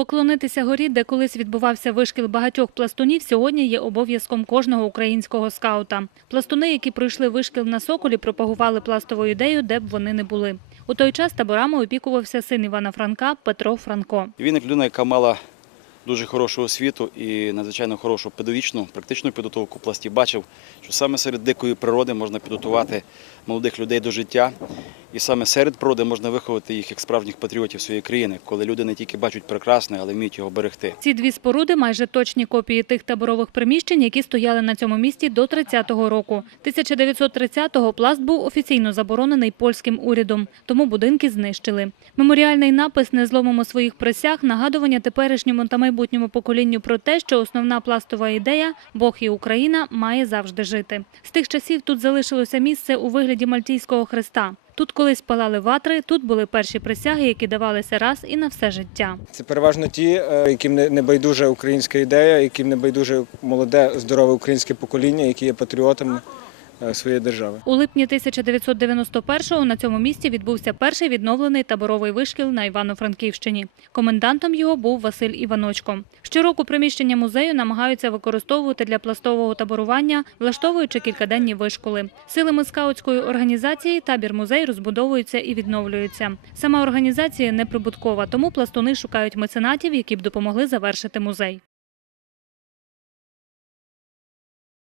Поклонитися горі, де колись відбувався вишкіл багатьох пластунів, сьогодні є обов'язком кожного українського скаута. Пластуни, які пройшли вишкіл на Соколі, пропагували пластову ідею, де б вони не були. У той час таборами опікувався син Івана Франка Петро Франко. Він як людина, яка мала дуже хорошу освіту і надзвичайно хорошу педагогічну, практичну підготовку пласті, бачив, що саме серед дикої природи можна підготувати молодих людей до життя. І саме серед природи можна виховати їх як справжніх патріотів своєї країни, коли люди не тільки бачать прекрасне, але вміють його берегти. Ці дві споруди майже точні копії тих таборових приміщень, які стояли на цьому місці до 30-го року. 1930-го пласт був офіційно заборонений польським урядом, тому будинки знищили. Меморіальний напис «Не зломимо своїх присяг» – нагадування теперішньому та майбутньому поколінню про те, що основна пластова ідея «Бог і Україна» має завжди жити. З тих часів тут залишилося місце у вигляді Мальтійського хреста. Тут колись палали ватри, тут були перші присяги, які давалися раз і на все життя. Це переважно ті, е, яким не байдужа українська ідея, яким не байдуже молоде, здорове українське покоління, які є патріотами своєї держави. У липні 1991-го на цьому місці відбувся перший відновлений таборовий вишкіл на Івано-Франківщині. Комендантом його був Василь Іваночко. Щороку приміщення музею намагаються використовувати для пластового таборування, влаштовуючи кількаденні вишколи. Силами скаутської організації табір-музей розбудовується і відновлюється. Сама організація неприбуткова, тому пластуни шукають меценатів, які б допомогли завершити музей.